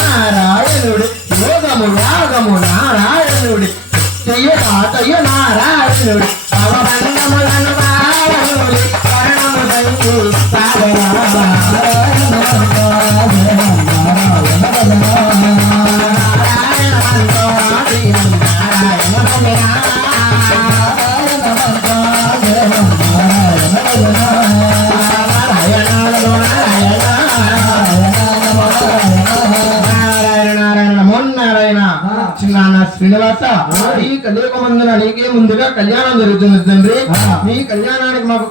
నారాయణుడు యోగము యాగము నారాయణుడు తయ్య నారాయణుడు అవబంధములను నారాయణుడు కరణము దంగు శ్రీనివాస ఈ కలియుగ మందున నీకే ముందుగా కళ్యాణం జరుగుతుంది తండ్రి ఈ కళ్యాణానికి మాకు